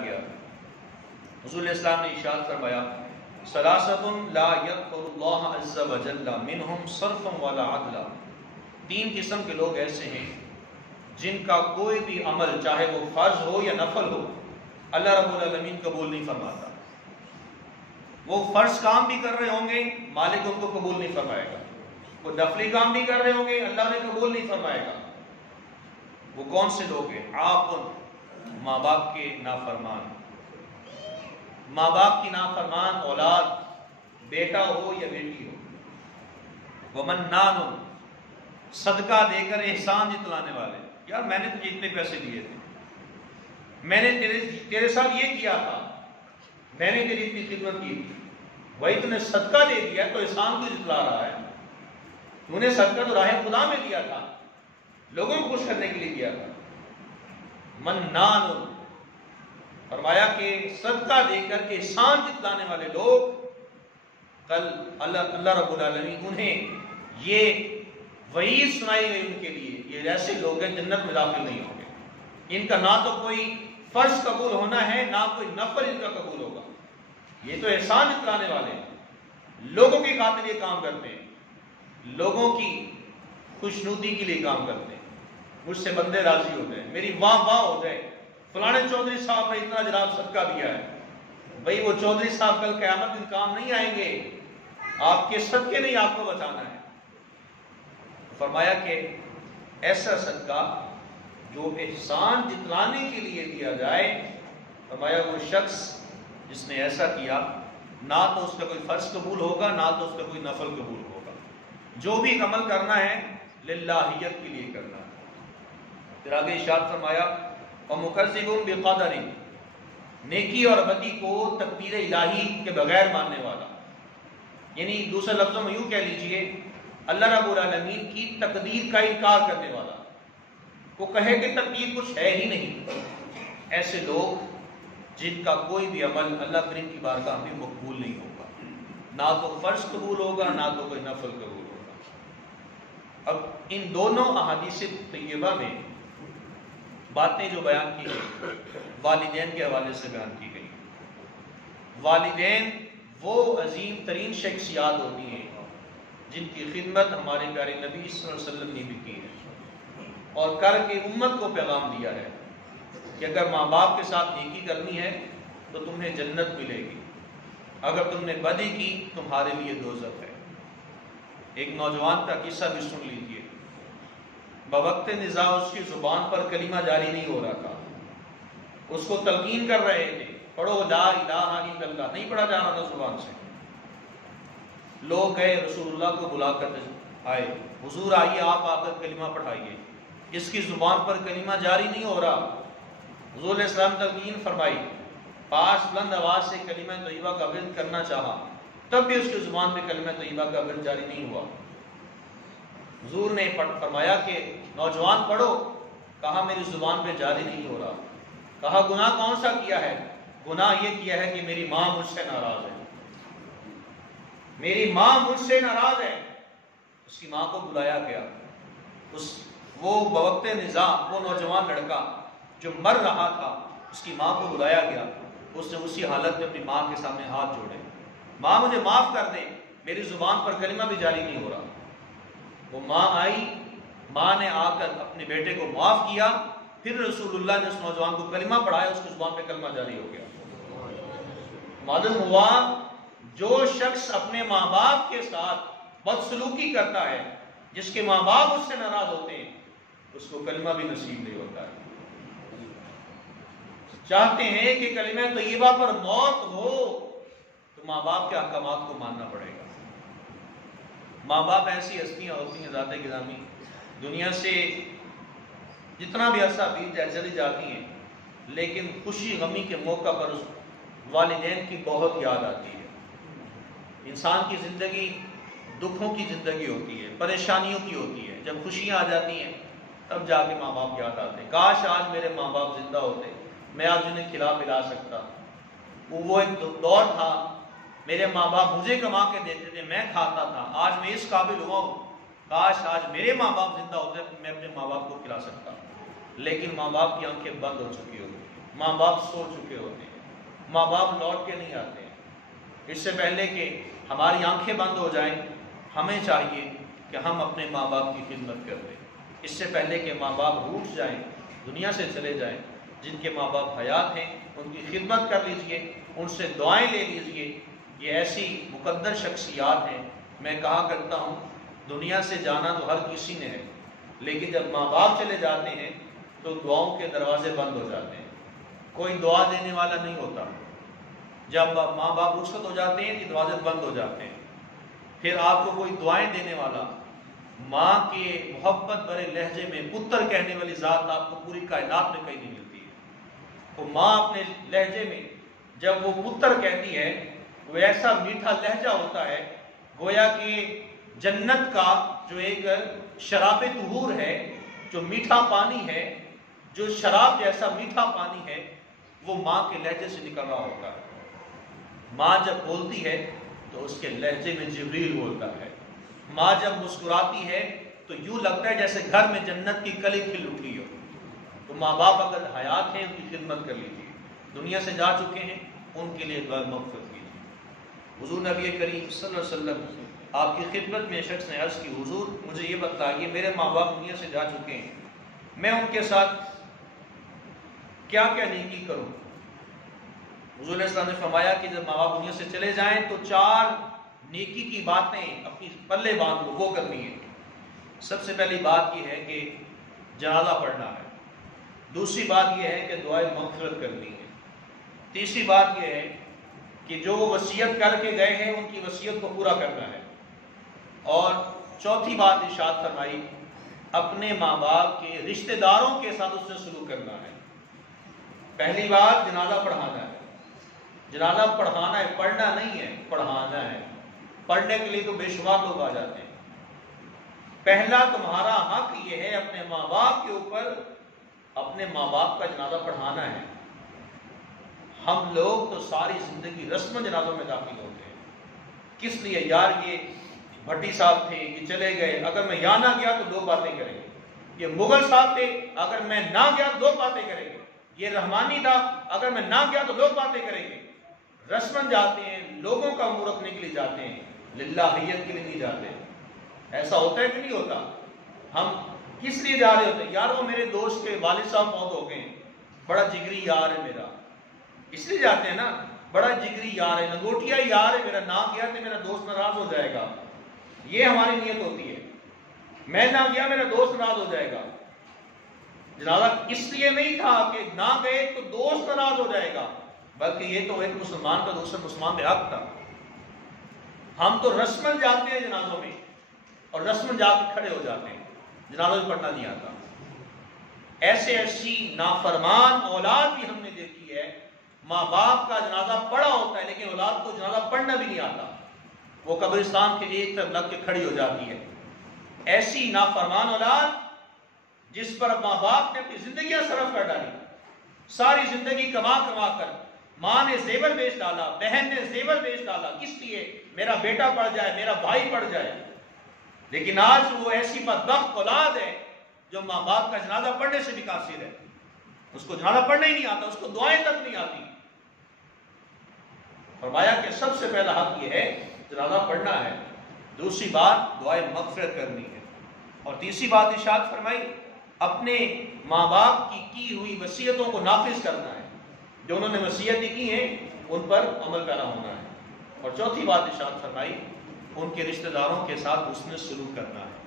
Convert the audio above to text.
گیا۔ حضور اسلام نے ارشاد فرمایا ثلاثۃ لا یغفر اللہ عز وجل منہم صرفا ولا عدلا، تین قسم کے لوگ ایسے ہیں جن کا کوئی بھی عمل چاہے وہ فرض ہو یا نفل ہو اللہ رب العالمین قبول نہیں فرماتا۔ وہ فرض کام بھی کر رہے ہوں گے مالک ان کو قبول نہیں فرمائے گا، وہ نفلی کام بھی کر رہے ہوں گے اللہ نے قبول نہیں فرمائے گا۔ وہ کون سے لوگ ہیں؟ عاقٌ، ماں باپ کے نافرمان، ماں باپ کی نافرمان اولاد، بیٹا ہو یا بیٹی ہو۔ ومنان، صدقہ دے کر احسان جتلانے والے، یار میں نے تجھے اتنے پیسے دیے تھے، میں نے تیرے ساتھ یہ کیا تھا، میں نے تیری اتنی خدمت کی تھی، وہی تو نے صدقہ دے دیا تو احسان کو جتلا رہا ہے۔ تو نے صدقہ تو راہ خدا میں دیا تھا، لوگوں کو خوش کرنے کے لیے دیا تھا۔ منان، فرمایا کہ صدقہ دے کر احسان جتلانے والے لوگ کل اللہ رب العالمین انہیں یہ وعید سنائی گئی ان کے لیے، یہ ایسے لوگ ہیں جنت میں داخل نہیں ہوں گے۔ ان کا نہ تو کوئی فرض قبول ہونا ہے نہ کوئی نفل ان کا قبول ہوگا۔ یہ تو احسان جتلانے والے ہیں، لوگوں کی خاطر یہ کام کرتے ہیں، لوگوں کی خوشنودی کے لیے کام کرتے ہیں، مجھ سے بندے راضی ہو جائیں، میری واہ واہ ہو جائے، فلانے چودھری صاحب نے اتنا جناب صدقہ دیا ہے۔ بھئی وہ چودھری صاحب کل قیامت دن کام نہیں آئیں گے، آپ کے صدقے نہیں آپ کو بچانا ہے۔ فرمایا کہ ایسا صدقہ جو احسان جتلانے کے لیے دیا جائے، فرمایا وہ شخص جس نے ایسا کیا نہ تو اس کا کوئی فرض قبول ہوگا نہ تو اس کا کوئی نفل قبول ہوگا۔ جو بھی عمل کرنا ہے للہیت کے لیے کرنا ہے۔ پھر آگے ارشاد فرمایا وَمُكَذِّبٌ بِقَدَرٍ، نیکی اور بدی کو تقدیر الہی کے بغیر ماننے والا، یعنی دوسرے لفظوں میں یوں کہہ لیجئے اللہ رب العالمین کی تقدیر کا انکار کرنے والا، وہ کہے کہ تقدیر کچھ ہے ہی نہیں۔ ایسے لوگ جن کا کوئی بھی عمل اللہ کریم کی بارگاہ میں مقبول نہیں ہوگا، نہ تو فرض قبول ہوگا نہ تو کوئی نفل قبول ہوگا۔ اب ان دونوں احادیث طیبہ میں باتیں جو بیان کی گئی والدین کے حوالے سے بیان کی گئی۔ والدین وہ عظیم ترین شخصیات ہوتی ہیں جن کی خدمت ہمارے پیارے نبی صلی اللہ علیہ وسلم نے بھی کی ہے اور کر کے امت کو پیغام دیا ہے کہ اگر ماں باپ کے ساتھ نیکی کرنی ہے تو تمہیں جنت ملے گی، اگر تم نے بدی کی تمہارے لیے دوزخ ہے۔ ایک نوجوان کا قصہ بھی سن لیجیے۔ بوقت نزاع اس کی زبان پر کلمہ جاری نہیں ہو رہا تھا، اس کو تلقین کر رہے تھے پڑھو لا الہ الا اللہ، نہیں پڑھا جا رہا تھا زبان سے۔ لوگ گئے رسول اللہ کو بلا کر آئے، حضور آئیے آپ آ کر کلمہ پڑھائیے، اس کی زبان پر کلمہ جاری نہیں ہو رہا۔ حضور علیہ السلام تلقین فرمائی، پاس بلند آواز سے کلمہ طیبہ کا ورد کرنا چاہا، تب بھی اس کی زبان پہ کلمہ طیبہ کا ورد جاری نہیں ہوا۔ حضور نے فرمایا کہ نوجوان پڑھو، کہا میری زبان پہ جاری نہیں ہو رہا۔ کہا گناہ کون سا کیا ہے؟ گناہ یہ کیا ہے کہ میری ماں مجھ سے ناراض ہے، میری ماں مجھ سے ناراض ہے۔ اس کی ماں کو بلایا گیا، وہ بوقت نزاع وہ نوجوان لڑکا جو مر رہا تھا، اس کی ماں کو بلایا گیا، اس نے اسی حالت میں اپنی ماں کے سامنے ہاتھ جوڑے، ماں مجھے معاف کر دے، میری زبان پر کلمہ بھی جاری نہیں ہو رہا۔ وہ ماں آئی، ماں نے آ کر اپنے بیٹے کو معاف کیا، پھر رسول اللہ نے اس نوجوان کو کلمہ پڑھایا، اس کی زبان پہ کلمہ جاری ہو گیا۔ معلوم ہوا جو شخص اپنے ماں باپ کے ساتھ بدسلوکی کرتا ہے، جس کے ماں باپ اس سے ناراض ہوتے ہیں، اس کو کلمہ بھی نصیب نہیں ہوتا ہے۔ چاہتے ہیں کہ کلمہ طیبہ پر موت ہو تو ماں باپ کے احکامات کو ماننا پڑے گا۔ ماں باپ ایسی ہستیاں ہوتی ہیں ذات گرامی، دنیا سے جتنا بھی عرصہ بیت جائے چلی جاتی ہیں، لیکن خوشی غمی کے موقع پر اس والدین کی بہت یاد آتی ہے۔ انسان کی زندگی دکھوں کی زندگی ہوتی ہے، پریشانیوں کی ہوتی ہے، جب خوشیاں آ جاتی ہیں تب جا کے ماں باپ یاد آتے ہیں۔ کاش آج میرے ماں باپ زندہ ہوتے، میں آج انہیں کھلا پلا سکتا۔ وہ ایک دور تھا میرے ماں باپ مجھے کما کے دیتے تھے، میں کھاتا تھا، آج میں اس قابل ہوا ہوں، کاش آج میرے ماں باپ زندہ ہوتے میں اپنے ماں باپ کو کھلا سکتا۔ لیکن ماں باپ کی آنکھیں بند ہو چکی ہوگی، ماں باپ سو چکے ہوتے ہیں، ماں باپ لوٹ کے نہیں آتے ہیں۔ اس سے پہلے کہ ہماری آنکھیں بند ہو جائیں، ہمیں چاہیے کہ ہم اپنے ماں باپ کی خدمت کر لیں، اس سے پہلے کہ ماں باپ روٹھ جائیں، دنیا سے چلے جائیں۔ جن کے ماں باپ حیات ہیں ان کی خدمت کر لیجئے، ان سے دعائیں لے لیجئے۔ یہ ایسی مقدر شخصیات ہیں، میں کہا کرتا ہوں دنیا سے جانا تو ہر کسی نے ہے، لیکن جب ماں باپ چلے جاتے ہیں تو دعاؤں کے دروازے بند ہو جاتے ہیں، کوئی دعا دینے والا نہیں ہوتا۔ جب ماں باپ رخصت ہو جاتے ہیں تو دروازے بند ہو جاتے ہیں، پھر آپ کو کوئی دعائیں دینے والا، ماں کے محبت بھرے لہجے میں پتر کہنے والی ذات آپ کو پوری کائنات میں کہیں نہیں ملتی ہے۔ تو ماں اپنے لہجے میں جب وہ پتر کہتی ہے، وہ ایسا میٹھا لہجہ ہوتا ہے گویا کہ جنت کا جو ایک شراب طہور ہے، جو میٹھا پانی ہے، جو شراب جیسا میٹھا پانی ہے، وہ ماں کے لہجے سے نکل رہا ہوتا ہے۔ ماں جب بولتی ہے تو اس کے لہجے میں جبریل بولتا ہے۔ ماں جب مسکراتی ہے تو یوں لگتا ہے جیسے گھر میں جنت کی کلی کھل اٹھی ہو۔ تو ماں باپ اگر حیات ہیں ان کی خدمت کر لیجیے، دنیا سے جا چکے ہیں ان کے لیے دعا مغفرت کیجیے۔ حضور نبی کریم صلی اللہ علیہ وسلم آپ کی خدمت میں شخص نے عرض کی، حضور مجھے یہ بتائیے میرے ماں باپ دنیا سے جا چکے ہیں، میں ان کے ساتھ کیا کیا نیکی کروں؟ حضور علیہ السلام نے فرمایا کہ جب ماں باپ دنیا سے چلے جائیں تو 4 نیکی کی باتیں اپنی پلے باندھ لو، وہ کرنی ہے۔ سب سے پہلی بات یہ ہے کہ جنازہ پڑھنا ہے، دوسری بات یہ ہے کہ دعائے مغفرت کرنی ہے، تیسری بات یہ ہے کہ جو وہ وصیت کر کے گئے ہیں ان کی وصیت کو پورا کرنا ہے، اور چوتھی بات ارشاد فرمائی اپنے ماں باپ کے رشتہ داروں کے ساتھ اس سے سلوک کرنا ہے۔ پہلی بات جنازہ پڑھانا ہے، جنازہ پڑھانا ہے، پڑھنا نہیں ہے، پڑھانا ہے۔ پڑھنے کے لیے تو بے شمار لوگ آ جاتے ہیں۔ پہلا تمہارا حق یہ ہے اپنے ماں باپ کے اوپر، اپنے ماں باپ کا جنازہ پڑھانا ہے۔ ہم لوگ تو ساری زندگی رسم جنازوں میں داخل ہوتے ہیں، کس لیے؟ یار یہ بھٹی صاحب تھے، یہ چلے گئے، اگر میں یہاں نہ گیا تو 2 باتیں کریں گے۔ یہ مغل صاحب تھے، اگر میں نہ گیا تو 2 باتیں کریں گے۔ یہ رحمانی تھا، اگر میں نہ گیا تو 2 باتیں کریں گے۔ رسمن جاتے ہیں، لوگوں کا منہ رکھنے کے لیے جاتے ہیں، للہیت کے لیے نہیں جاتے۔ ایسا ہوتا ہے کہ نہیں ہوتا؟ ہم کس لیے جا رہے ہوتے ہیں؟ یار وہ میرے دوست کے والد صاحب موت ہو گئے، بڑا جگری یار ہے میرا، اس لیے جاتے ہیں نا، بڑا جگری یار ہے، لنگوٹیا یار ہے میرا، نہ گیا تو میرا دوست ناراض ہو جائے گا، یہ ہماری نیت ہوتی ہے۔ میں نہ گیا میرا دوست ناراض ہو جائے گا۔ جنازہ اس لیے نہیں تھا کہ نہ گئے تو دوست ناراض ہو جائے گا، بلکہ یہ تو ایک مسلمان کا دوسرے مسلمان پہ حق تھا۔ ہم تو رسمن جاتے ہیں جنازوں میں، اور رسمن جا کے کھڑے ہو جاتے ہیں، جنازہ بھی پڑھنا نہیں آتا۔ ایسی نافرمان اولاد بھی ہم نے دیکھی ہے، ماں باپ کا جنازہ پڑھا ہوتا ہے لیکن اولاد کو جنازہ پڑھنا بھی نہیں آتا، وہ قبرستان کے لیے ایک طرف لگ کے کھڑی ہو جاتی ہے۔ ایسی نافرمان اولاد جس پر ماں باپ نے اپنی زندگیاں صرف کر ڈالی، ساری زندگی کما کما کر، ماں نے زیور بیچ ڈالا، بہن نے زیور بیچ ڈالا، کس لیے؟ میرا بیٹا پڑھ جائے، میرا بھائی پڑھ جائے۔ لیکن آج وہ ایسی بدبخت اولاد ہے جو ماں باپ کا جنازہ پڑھنے سے بھی قاصر ہے، اس کو جنازہ پڑھنا ہی نہیں آتا، اس کو دعائیں تک نہیں آتی۔ فرمایا کہ سب سے پہلا حق یہ ہے جنازہ پڑھنا ہے، دوسری بات دعائیں مغفرت کرنی ہے، اور تیسری بات ارشاد فرمائی اپنے ماں باپ کی ہوئی وصیتوں کو نافذ کرنا ہے، جو انہوں نے وصیتیں کی ہیں ان پر عمل پیرا ہونا ہے، اور چوتھی بات ارشاد فرمائی ان کے رشتہ داروں کے ساتھ حسن سلوک کرنا ہے۔